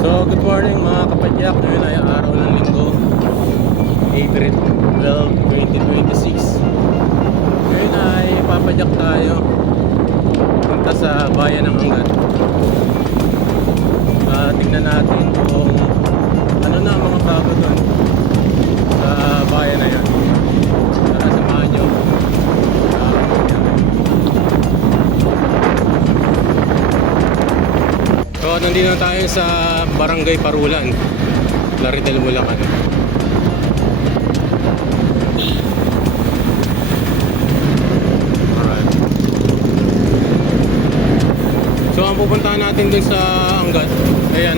So, good morning mga kapadyak. Ngayon ay araw ng linggo, April 12, 2026. Ngayon ay papadyak tayo punta sa bayan ng Angat. Tingnan natin kung ano na ang mga bago doon sa bayan na yan. Tara, samahan nyo. So, nandito na tayo sa Barangay Parulan, Plaridel, Bulacan. Alright. So, ang pupuntahan natin dun sa Angat ay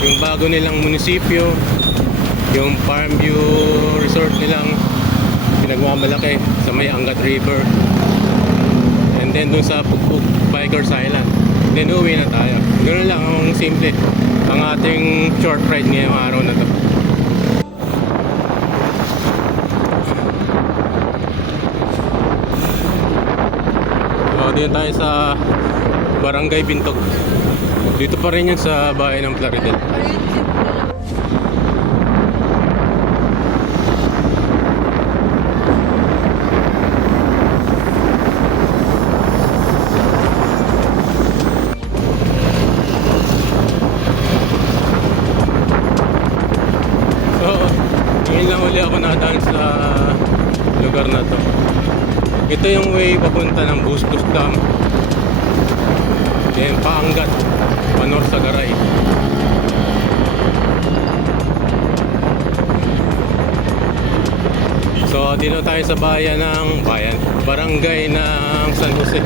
yung bago nilang munisipyo, yung Farmview Resort nilang pinagmamalaki sa may Angat River, and then dun sa Pugpug Bikers Island. Then uwi na tayo. Ganoon lang ang simple ang ating short ride ngayong araw na to. So dito tayo sa Barangay Bintog. Dito pa rin yan sa bayan ng Plaridel. Ako nadaan sa lugar na to. Ito yung way papunta ng Bustos Dam, then paangat Manor Sagaray. So dito tayo sa barangay ng San Jose.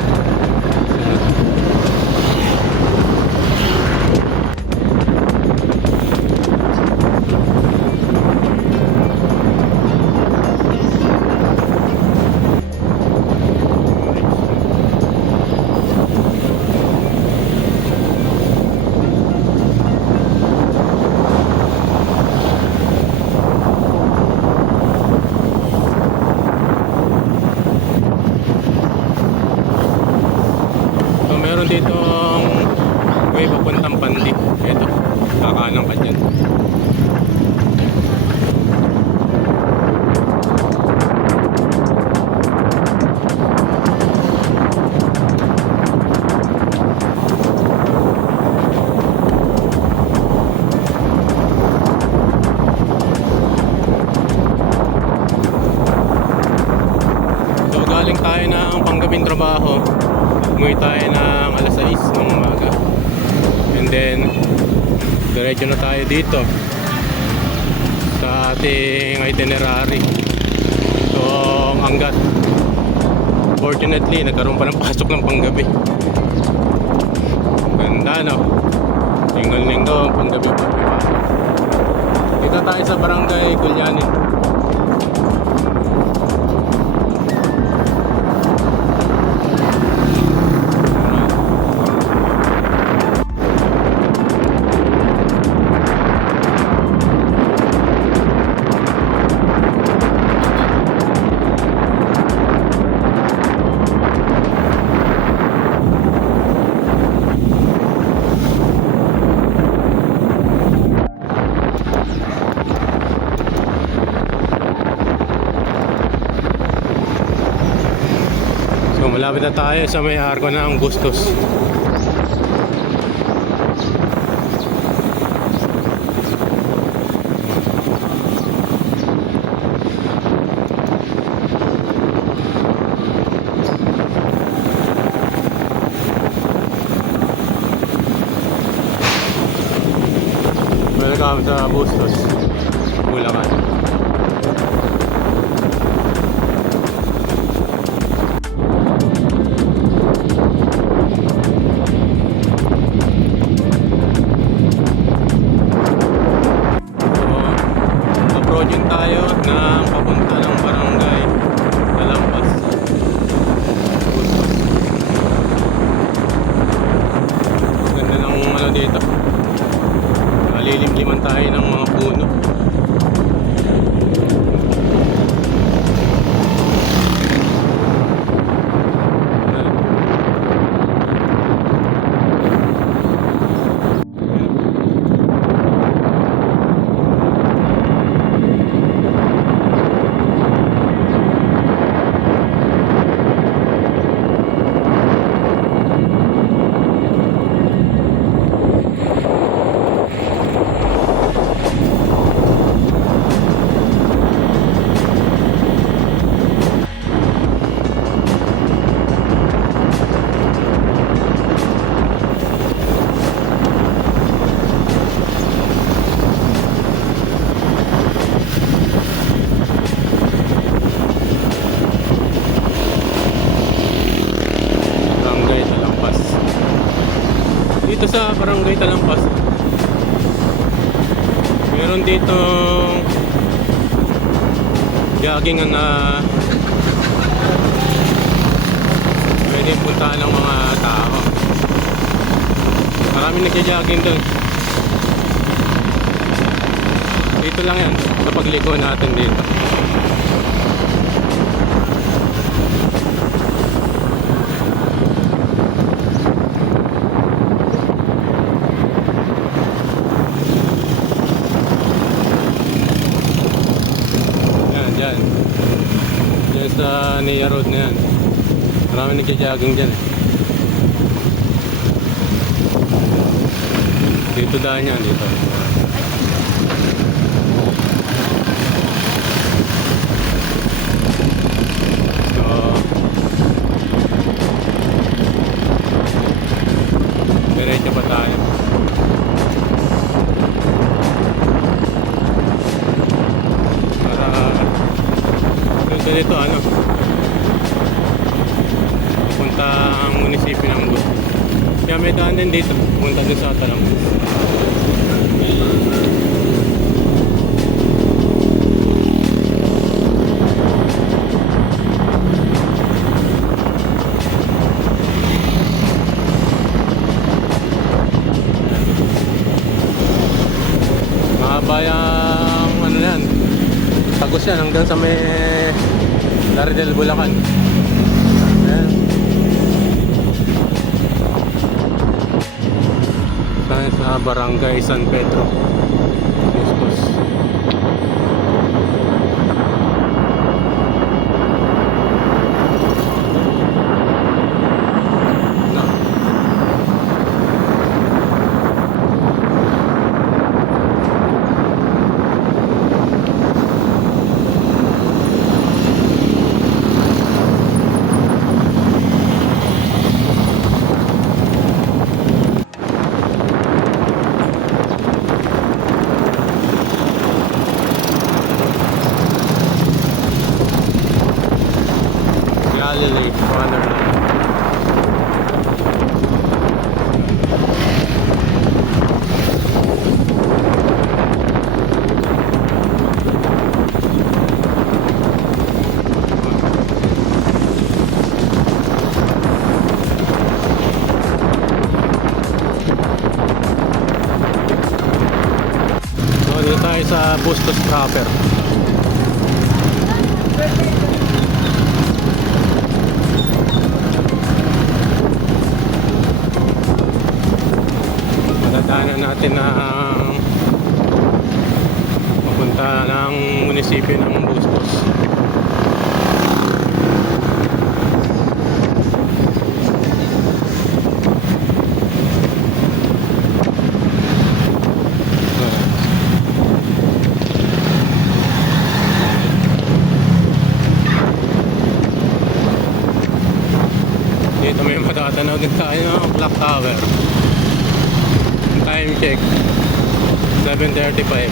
Dito ang way papuntang Pandi. Ito, kakanan ka dyan. So galing tayo ng panggabing trabaho, umuwi tayo ng alas 6 ng umaga, and then diretso na tayo dito sa ating itinerary. So Angat, fortunately nagkaroon pa ng pasok ng panggabi. Ganda, no? Linggo panggabi pa. Dito tayo sa Barangay Gulyanin. So malapit na tayo sa may arko ng Bustos. Welcome sa Bustos, Bulacan. Approaching tayo ng papunta ng Barangay Talampas, Bustos. Ganda ng dito. Malilimliman tayo ng mga puno. Dito sa Barangay Talampas, meron dito jogging na pwede puntahan ng mga tao. Maraming nagja-jogging doon. Dito lang yan, sa pagliko natin dito. Yan. Yan sa Nia Road na yan. Maraming nagja-jogging dyan eh. Dito daan yan, dito. So, diretso pa tayo. So dito ano, punta ang munisipyo ng Gusto. Kaya may daan din dito, punta din sa Talampas. Mahaba yung ano yan, tagos yan hanggang sa may Laridel, Bulacan. Ayan. Tayo sa Barangay San Pedro, Bustos. Galilee, Wonderland. So, dito tayo sa Bustos proper. Madadaanan natin ang papunta ng munisipyo ng Bustos. Dito may matatanaw din tayo ng Clock Tower. Time check 7:35.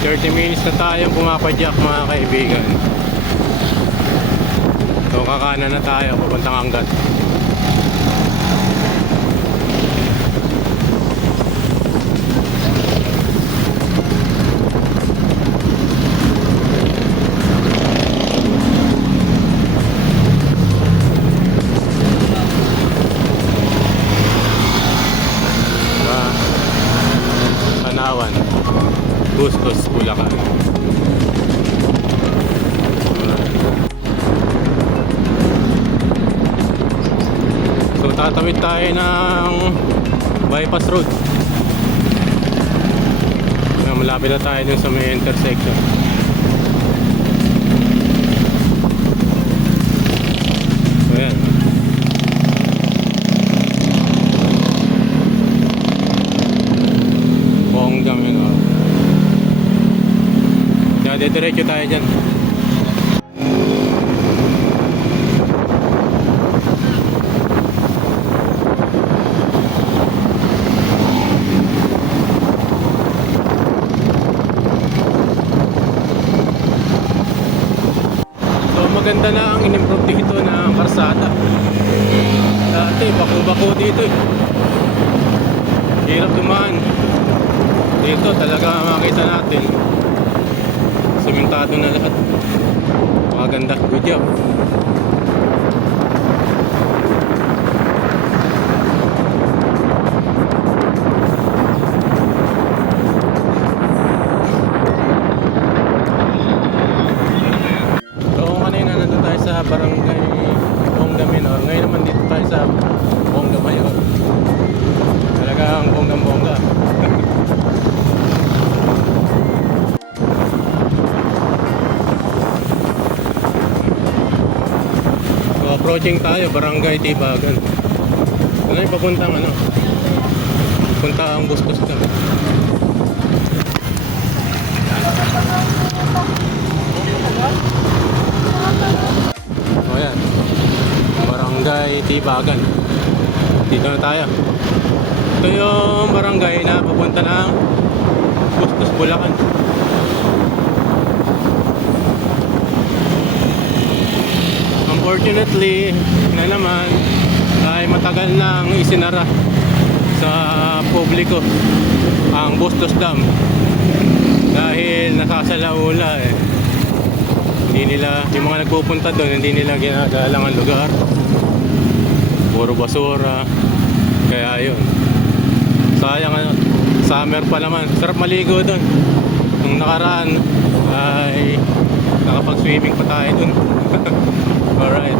30 minutes na tayong pumapadyak mga kaibigan. So kakanan na tayo papuntang Angat. Panawan, Bustos, Bulacan. So tatawid tayo ng bypass road. Malapit na tayo dun sa may intersection. So yan. Hanggang yun, oh. Kaya diretso tayo dyan. So maganda na ang in-improve dito na karsada. Dati bako-bako dito eh. Hirap dumaan. Dito talaga makita natin. Sementado na lahat. Maganda. Good job. So kanina nandun tayo sa barangay Bongga Minor. Ngayon naman dito tayo sa Bongga Mayor. Talagang bonggang-bongga. So approaching tayo, Barangay Tibagan. Ano yung papuntang ano? Punta ang Bustos na. So ayan, Barangay Tibagan. Dito na tayo. Ito yung barangay na papunta ng Bustos, Bulacan. Unfortunately na naman ay matagal nang isinara sa publiko ang Bustos Dam dahil nakasalaula eh. Hindi nila, yung mga nagpupunta doon, hindi nila ginagalang ang lugar, puro basura. Kaya yun, sayang ano, summer pa naman, sarap maligo doon. Nung nakaraan ay nakapag-swimming pa tayo doon. Alright.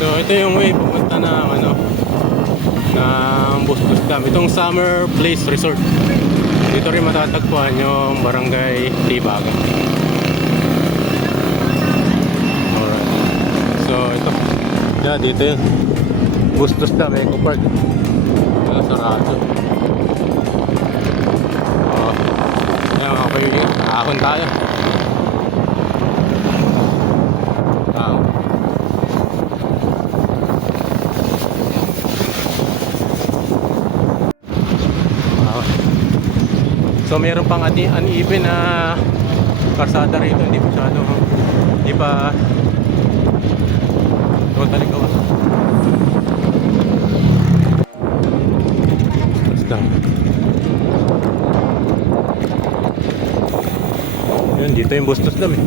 So ito yung way pupunta ng ano, ng Bustos Dam. Itong Summer Place Resort. Dito rin matatagpuan yung Barangay Tibagan. Alright. So ito. Yeah, dito yun. Bustos Dam, Eco Park. Ano, sarado. Oh. Ayan mga kapayuli. Ahon tayo. So meron pang uneven na karsada rito, hindi pa totally gawa. Basta yun, dito yung Bustos Dam eh.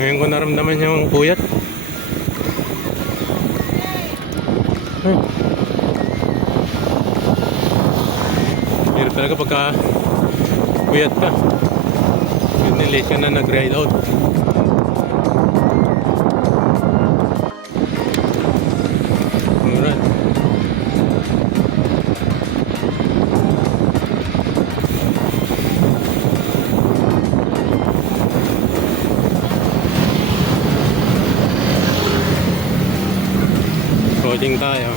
Ngayon ko naramdaman yung puyat. Hirap talaga pagka puyat ka. Yun nilate ka na nag-ride out. Alright. Rolling tayo.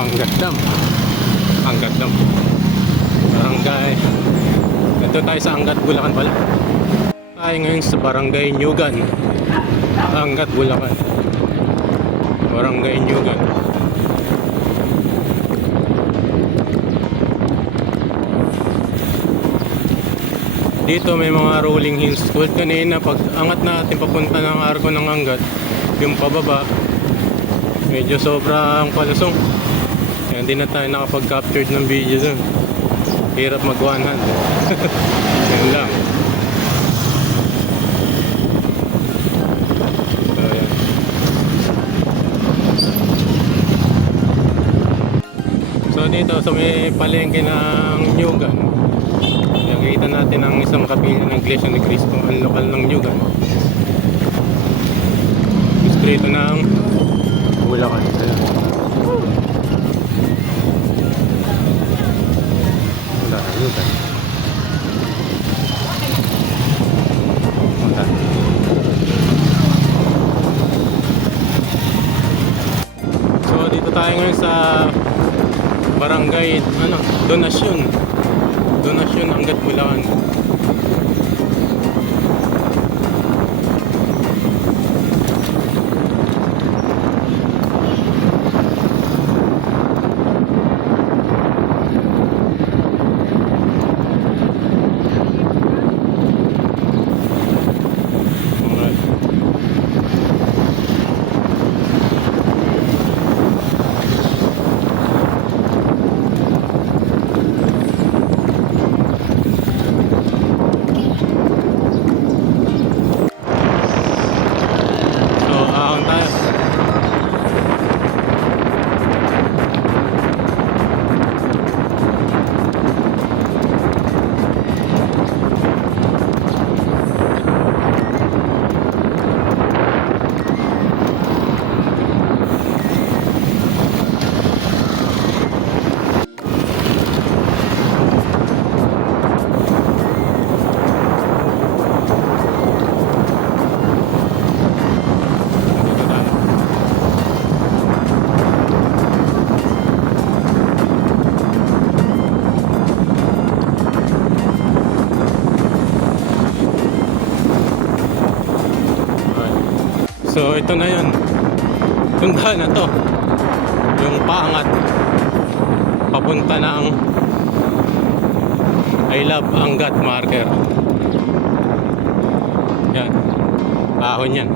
Angat Dam. Angat Dam. Barangay. Ito tayo sa Angat, Bulacan pala. Tayo ngayon sa Barangay Nyugan. Angat, Bulacan. Barangay Nyugan. Dito may mga rolling hills. Tulad kanina, pag angat natin papunta ng Arco ng Angat, yung pababa, medyo sobrang palusong. Kaya hindi na tayo nakapag-capture ng video dun. Hirap mag one hand. Yan lang. So, yan. So dito, sa may palengke ng Nyugan, nakikita natin ang isang kapilya ng Iglesia ni Cristo, ang lokal ng Nyugan. Distrito ng Bulacan. Nyugan. So tayo ngayon sa barangay, Donasyon. Donasyon, Angat, Bulacan. So, ahon tayo. Dito tayo. Alright. So, ito na yun. Tundahan na to. Yung paangat. Papunta ng I Love Angat marker. Yan. Ahon yan.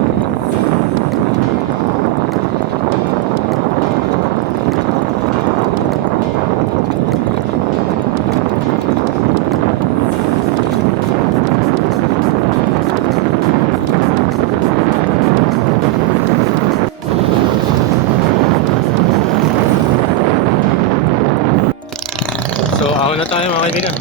So, ahon na tayo mga kaibigan.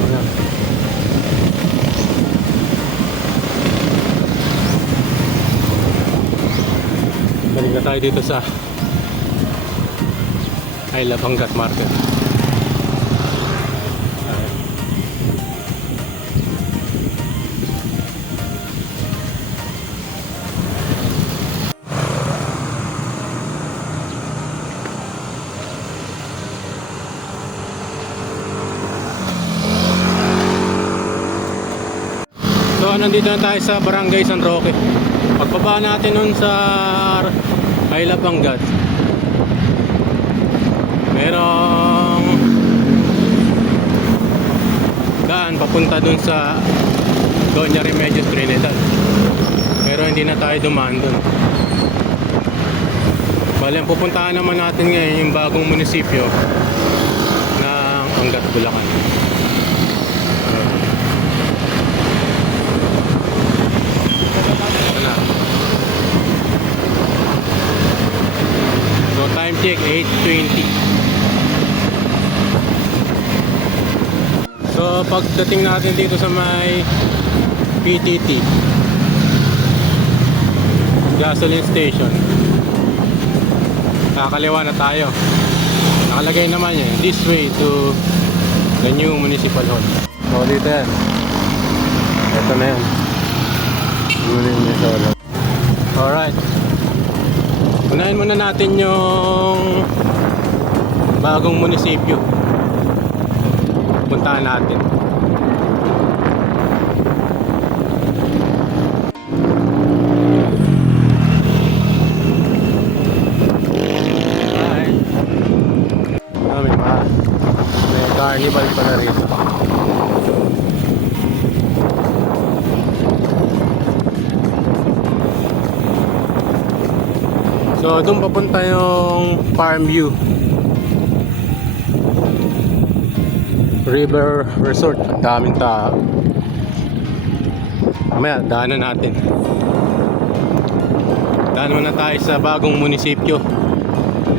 Ayan. Balik na tayo dito sa I Love Angat market. Ayan. So, nandito na tayo sa Barangay San Roque. Pagbaba natin nun sa I Love Angat, merong daan papunta dun sa Doña Remedios Trinidad. Pero hindi na tayo dumaan dun. Bale, ang pupuntahan naman natin ngayon yung bagong munisipyo ng Angat, Bulacan. So, time check 8:20. So, pagdating natin dito sa may PTT gasoline station, kakaliwa na tayo. Nakalagay naman yun, this way to the new municipal hall. So, dito yan. Ito na yan. Municipal hall. Alright. Unahin muna natin yung bagong munisipyo. Puntahan natin. Alright. May carnival pa na rito. So, doon papunta yung Farm View River Resort. Ang daming tao. Mamaya, daanan natin. Daan muna tayo sa bagong munisipyo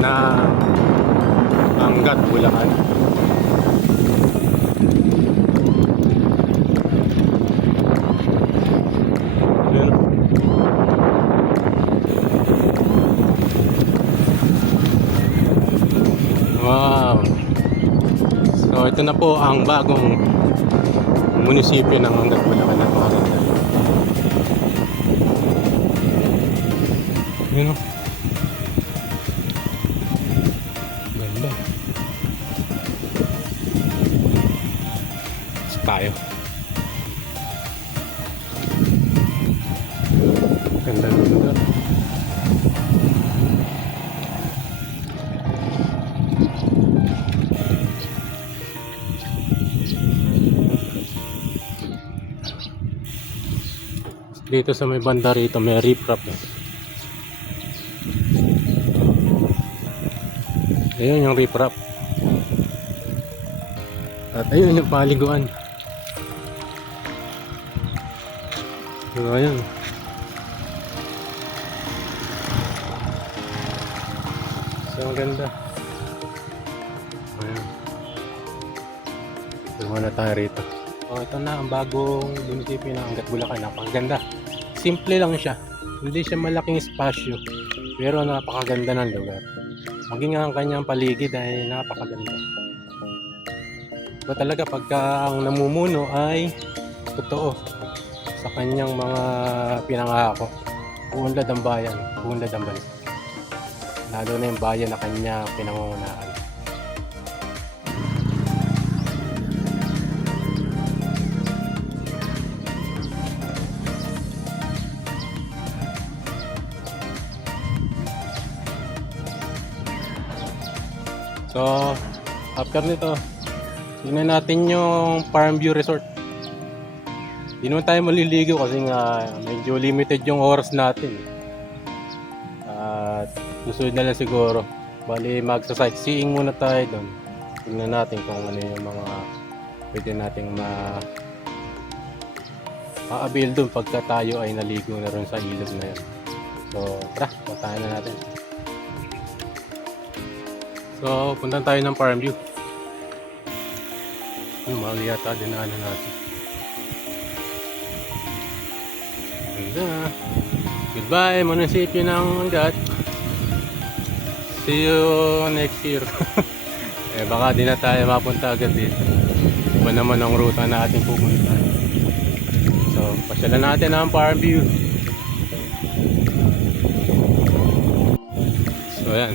na Angat, Bulacan. Ayan. Wow. So ito na po ang bagong munisipyo ng Angat, Bulacan. Napakaganda. Yun o. Ganda. Tayo. Ganda ng lugar. Dito sa may banda rito may riprap eh. Ayun yung riprap. At ayun yung paliguan. So ayun. So maganda. Ayun. So wala tayo rito. So ito na ang bagong munisipyo ng Angat, Bulacan. Napakaganda. Simple lang siya. Hindi siya malaking espasyo. Pero napakaganda ng lugar. Maging ang kanyang paligid ay napakaganda. So talaga pagka ang namumuno ay totoo sa kanyang mga pinangako. Uunlad ang bayan, uunlad ang bansa. Lalo na yung bayan na kanya pinangungunahan. So, after nito, tingnan natin yung Farmview Resort. Hindi naman tayo maliligo kasi nga medyo limited yung oras natin. At susunod na lang siguro. Bali, magsa-sightseeing muna tayo doon. Tingnan natin kung ano yung mga pwede nating ma-avail doon pagka tayo ay naligo na rin sa ilog na yun. So, tara, puntahan na natin. So, punta tayo ng Farmview. Mali yata dinaanan natin. Ganda. Goodbye, munisipyo ng Angat. See you next year. Eh, baka di na tayo mapunta agad dito. Iba naman ang ruta na ating pupunta. So, pasyalan natin ang Farmview. So, yan.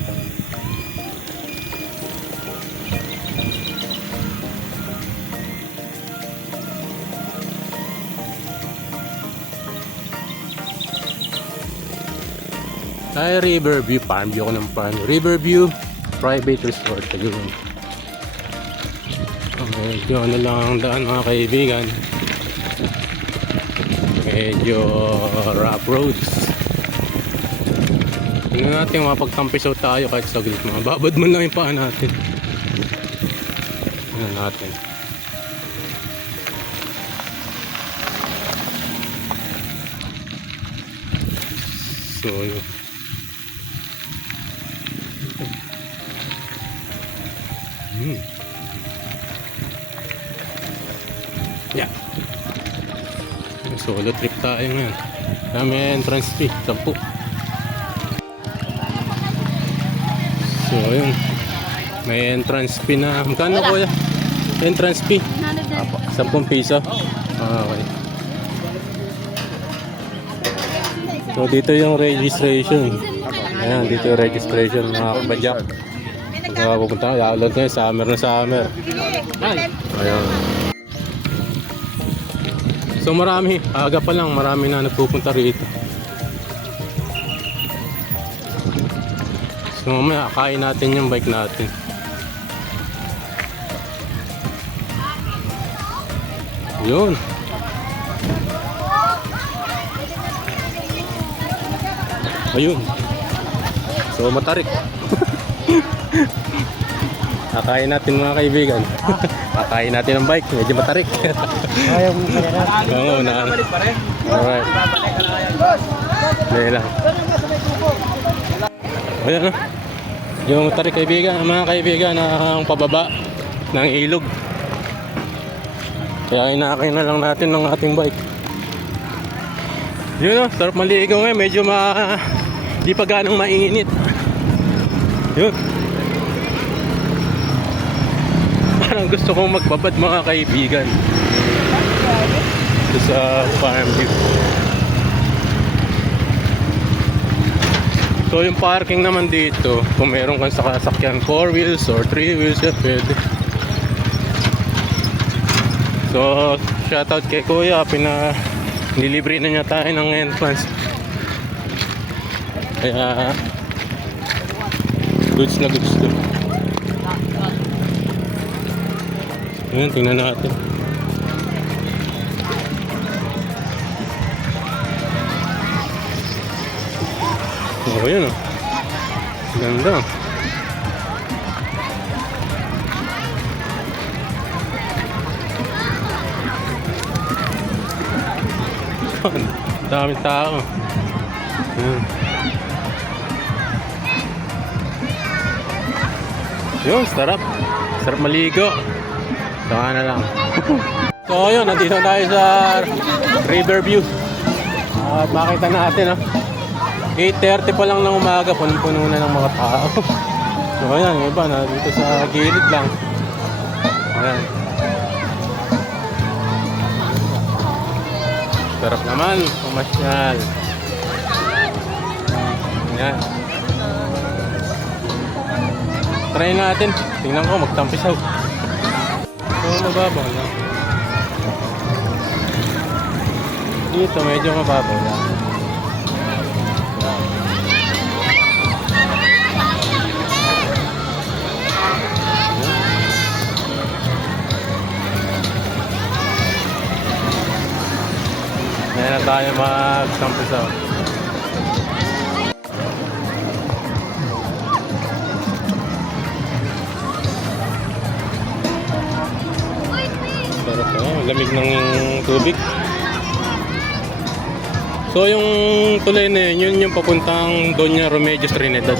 Ay, Riverview. Farmview ako ng Farmview. Riverview Private Resort. Ayun. Medyo ano lang ang daan mga kaibigan. Medyo rough roads. Tingnan natin mapagtampisaw tayo kahit saglit. Mababad man lang yung paa natin. Tingnan natin. So, yeah. Solo trip tayo ngayon. Kami entrance fee 10. So ayun, may entrance fee na. Magkano kuya? Entrance fee? 10 piso. Okay. So dito yung registration. Ayan, dito yung registration mga kabadyak. Pupunta tayo, download ngayon, summer na summer. Ayan. So marami, aga pa lang, marami na nagpupunta rito. So mamaya, kain natin yung bike natin. Yun. Ayun. So matarik. Kakain natin mga kaibigan. Kakain natin ang bike, medyo matarik. Ayaw mo pa yan. Oo, na. Alright. Dahil lang. Ayan, yung tari kaibigan, mga kaibigan, ang pababa ng ilog. Kaya inakay na lang natin ng ating bike. Yun, sarap maligaw ngayon. Medyo di pa ganong mainit. Yun. Parang gusto kong magbabad, mga kaibigan. Ito sa farm view. So yung parking naman dito, kung meron kang sakasakyan 4 wheels or 3 wheels, yan pwede. So shoutout kay Kuya, nilibre na niya tayo ng entrance. Kaya goods na goods to. Ayan, tingnan natin. Oh, yun, oh. Ganda. Daming tao. Ayan. Yun, sarap. Sarap maligo. Saka na lang. So yun, nandito tayo sa Riverview. At makita natin, oh. 8:30 pa lang ng umaga, puno-puno na ng mga tao. So ayan, yung iba na dito sa gilid lang. Ayan. Sarap naman, pumasyal. Ayan. Try natin. Tingnan ko, magtampisaw. So mababaw lang. Dito medyo mababaw lang. Ayan na tayo magtampisaw. Sarap na, lamig ng tubig. So yung tulay na yun, yun yung papuntang Doña Remedios Trinidad.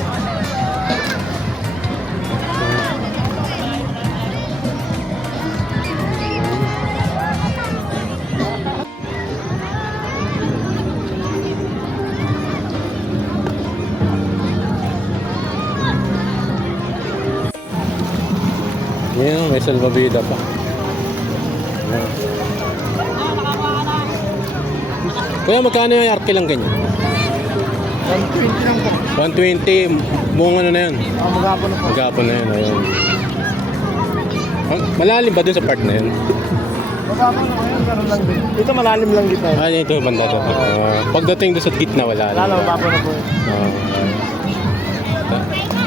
Yan, may salvavida pa. Yan. Kuya, magkano yung arke lang ganyan? 120 lang po. 120, buong ano na yun? Maghapon na po. Maghapon na yun, ayun. Malalim ba dun sa part na yun? Maghapon na ngayon, pero lang din. Dito malalim lang dito. Ah, dito, banda dito. Pagdating doon sa gitna, wala. Lalo, maghapon na po.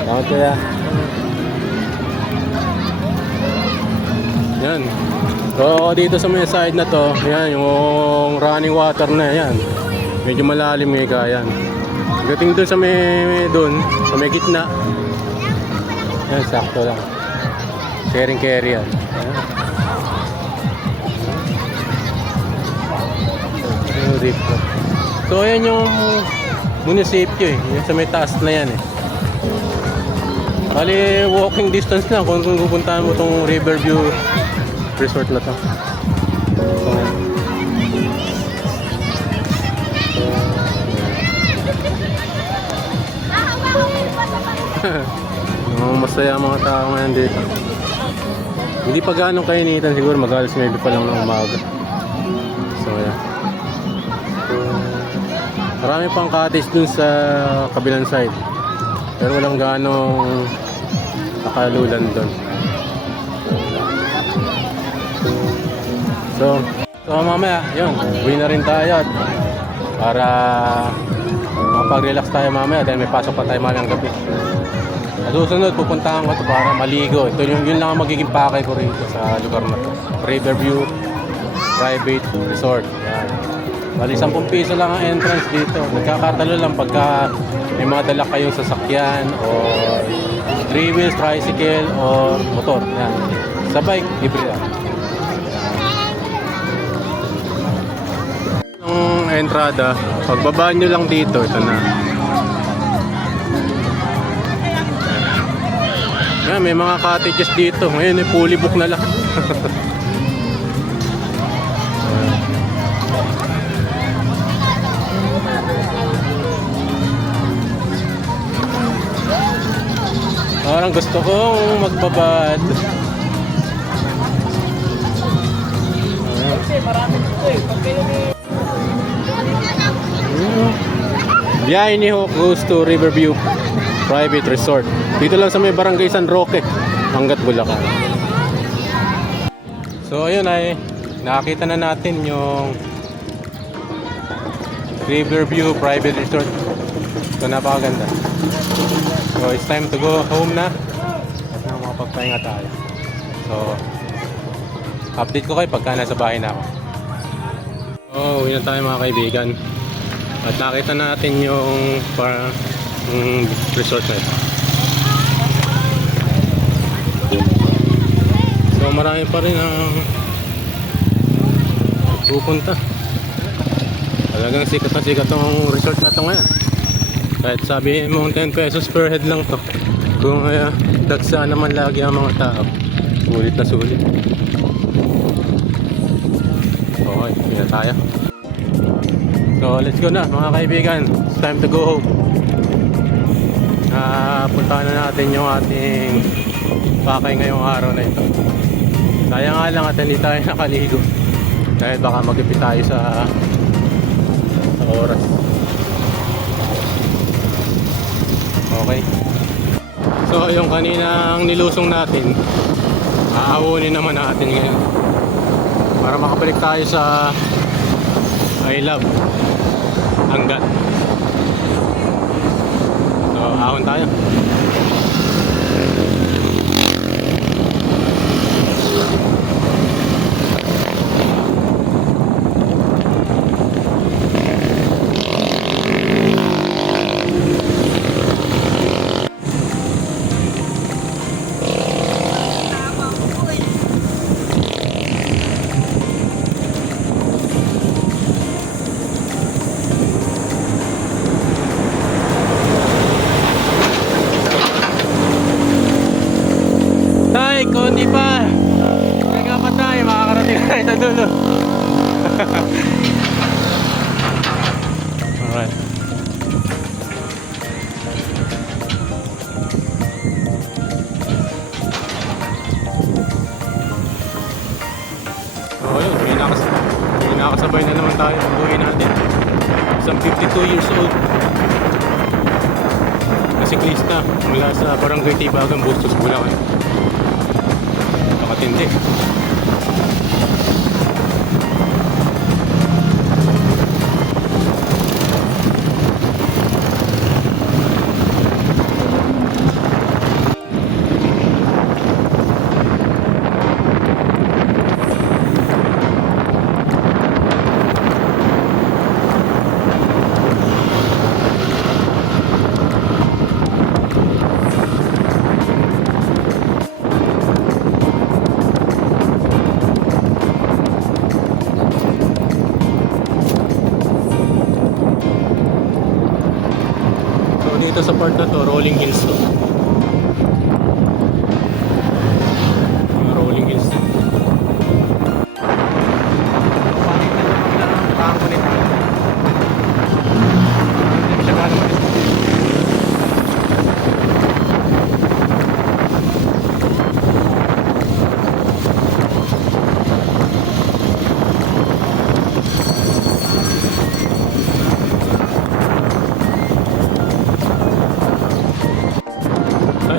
Tama kaya. Yan. So dito sa may side na to, yan yung running water na yan. Medyo malalim eh kaya yan. Dating doon sa may gitna. Yan, sakto lang. Sharing carry yan. So yan yung munisipyo eh. Yung sa may taas na yan eh. Bali walking distance lang kung pupuntahan mo tong Riverview Resort na to. Masaya mga tao ngayon dito. Hindi pa ganong kainitan, siguro mag-alas maybe pa lang ng umaga. So yeah. Marami pang cottage dun sa kabilang side. Pero walang ganong nakalulan doon. So mamaya, yun, uwi na rin tayo para makapag-relax tayo mamaya dahil may pasok pa tayo mamayang gabi. At susunod, pupuntahan ko ito para maligo. Ito yun lang ang magiging pakay ko rito sa lugar na to. Riverview Private Resort. Yan. Bali, 10 piso lang ang entrance dito. Nagkakatalo lang pagka may mga dala kayong sasakyan o 3 wheels, tricycle o motor. Yan. Sa bike, libre lang. Ang entrada, pagbaba nyo lang dito, ito na. Yan, may mga cottages dito. Ngayon, fully book na lang. Parang gusto kong magbabad. Biyahe ni Hawk goes to Riverview Private Resort. Dito lang sa may Barangay San Roque, Angat, Bulacan. So ayun ay nakita na natin yung Riverview Private Resort. So napakaganda. So it's time to go home na. At na makapagpahinga tayo. So update ko kayo pagka nasa bahay na ako. So uwi na tayo mga kaibigan. At nakita natin yung resort na ito. So marami pa rin ang pupunta. Talagang sikat na sikat tong resort na ito ngayon. Kahit sabi mo 10 pesos per head lang to. Kung dagsaan naman lagi ang mga tao, sulit na sulit. Okay, hindi na tayo. So let's go na mga kaibigan. It's time to go home. Puntahan na natin yung ating pakay ngayong araw na ito. Sayang nga lang at hindi tayo nakaligo. Dahil baka magipit tayo sa oras. Okay. So yung kaninang nilusong natin, aawunin naman natin ngayon. Para makabalik tayo sa I Love Angat. So ahon tayo. Konti pa. Nagapat tayo, makakarating na tayo sa dulo. Alright. So yun, may nakasabay na naman tayo ang buhay natin. Isang 52 years old na siklista mula sa Barangay Tibagan, Bustos, Bulacan. Nakatindi. Dito sa part na to, rolling hills to. Mga rolling hills to. Pangit na naman na ang pango nito. Hindi mo siya gano'n malis.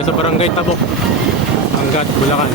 Sa Barangay Tabok, Angat, Bulacan.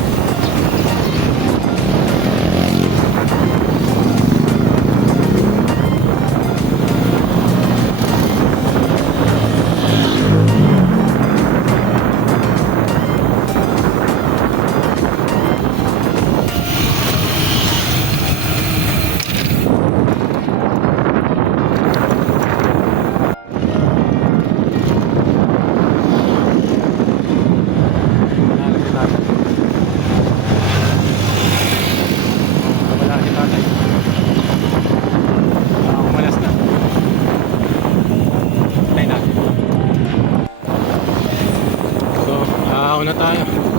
Na tayo.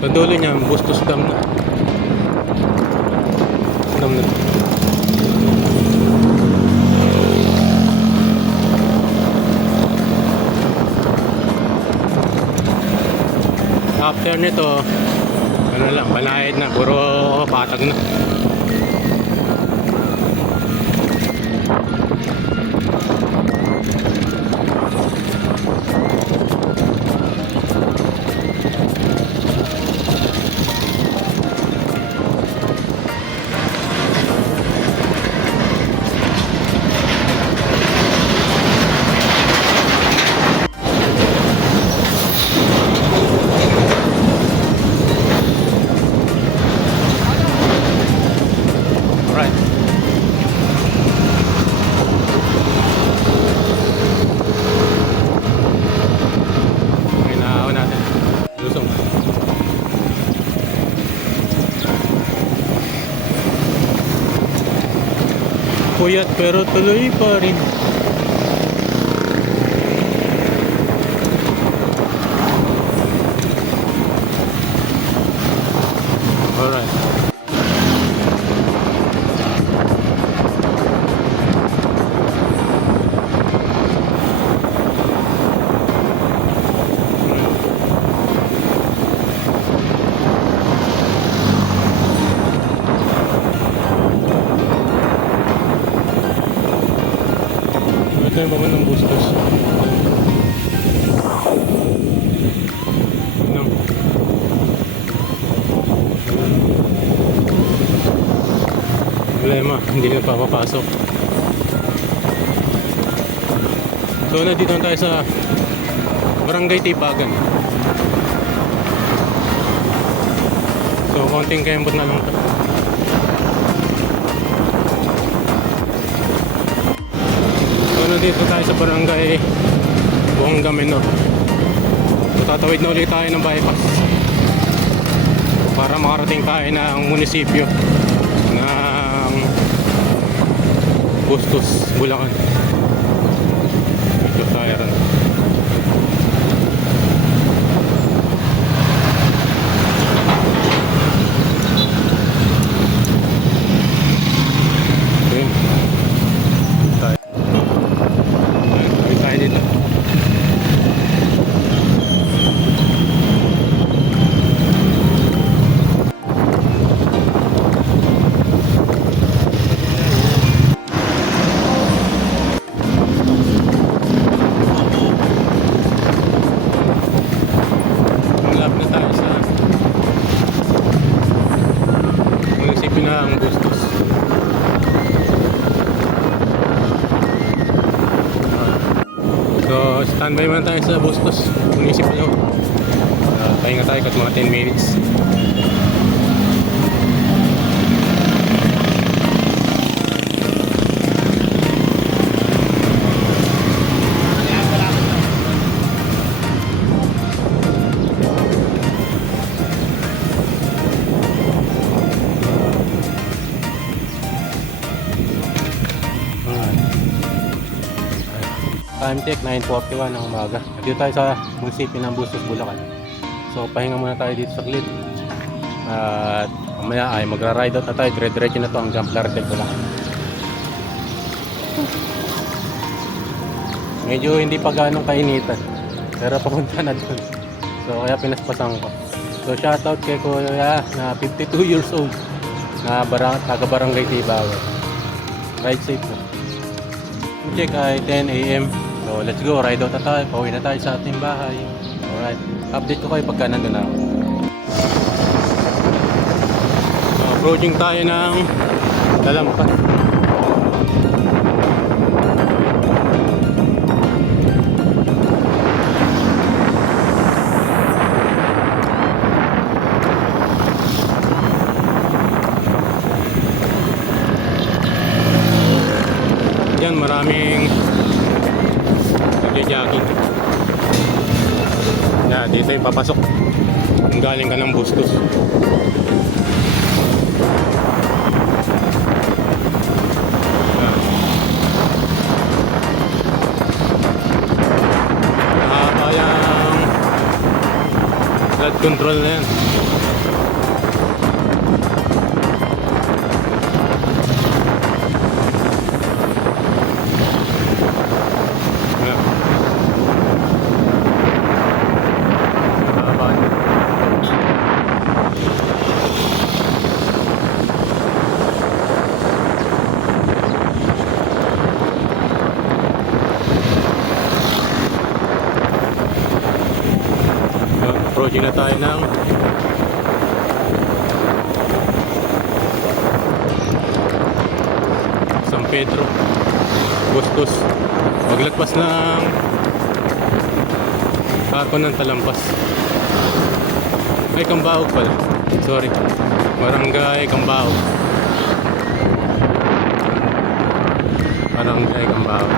Sa dulo niya, Bustos Dam na. Dam na. After nito, ano lang, balahid na, puro patag na. Alright. Okay, naawa natin. Lusong. Puyat pero tuloy pa rin. Alright. Ito yung baba ng Bustos. Ano? Problema, hindi na papapasok. So nandito na tayo sa Barangay Tipagan. So konting kembot na lang to. So nandito tayo sa Barangay Buhanggameno. So tatawid na ulit tayo ng bypass para makarating tayo ng munisipyo ng Bustos, Bulacan. Ito tayo rin. Okay. Tayo dito. Malapit na tayo sa munisipyo ng Bustos. So standby muna tayo sa Bustos munisipyo. Pahinga tayo kahit mga 10 minutes. Time check 9:41 ng umaga. Dito tayo sa munisipyo ng Bustos, Bulacan. So pahinga muna tayo dito sa Glit. At mamaya ay magra-ride out na tayo. Dire-diretso na to hanggang Plaridel, Bulacan. Medyo hindi pa ganong kainitan, pero papunta na doon. So kaya pinaspasan ko. So shoutout kay Kuya na 52 years old na taga Barangay Tibawan. Ride safe po. Check ay 10 AM. So let's go, ride out na tayo. Pauwi na tayo sa ating bahay. Alright, update ko kayo pagka nandun na ako. So approaching tayo ng Dalampas. Yan, maraming nagja-jogging. Yan, dito yung papasok kung galing ka ng Bustos. Yan. Mahaba yung flood control na yan. approaching na tayo ng San Pedro Bustos. Maglagpas ng Arco ng Talampas. Ay, Cambaog pala. Sorry. Barangay Cambaog. Barangay Cambaog.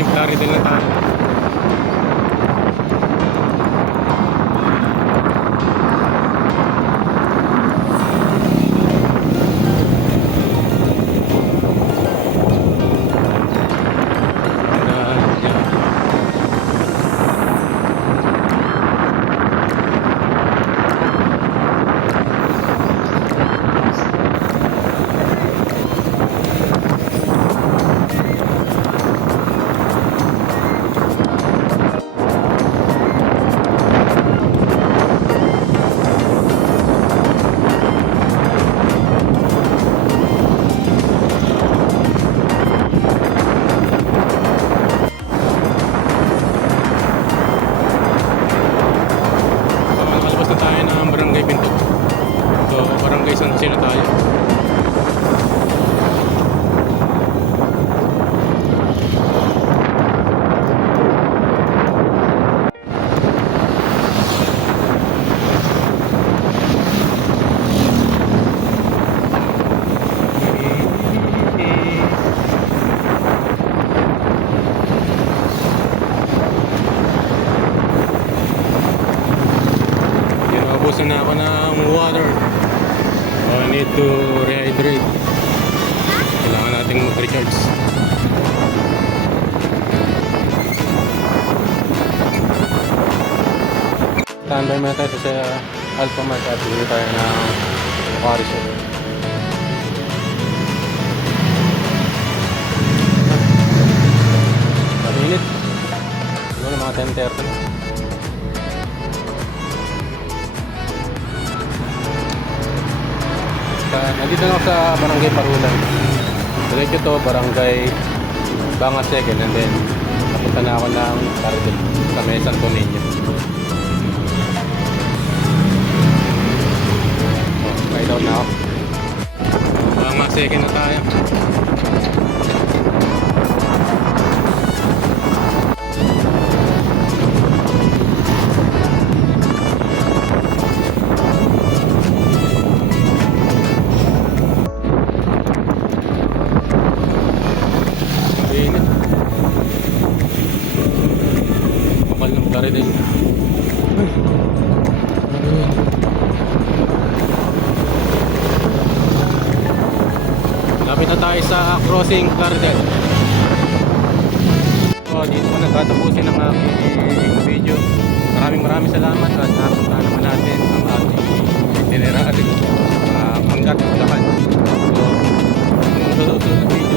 Plaridel na tayo. San Jose na tayo. Naubusan na ako ng water. I need to rehydrate. Kailangan nating mag-recharge. Standby muna tayo sa Alpha Mart at bili tayo ng Carisol. Malinit. Siguro mga 10:30 na. Nandito na ako sa Barangay Parulan. Diretso to, Barangay Bangas Second, and then napunta na ako ng Plaridel sa may Santo Niño. Ride out na ako. Bangas Second na tayo. Kapal ng Plaridel. Lapit na tayo sa crossing Plaridel. So, dito ko nagtatapusin ang aking video. Maraming salamat at napunta naman natin ang ating itinerary hanggat Bulacan. So, susunod na video.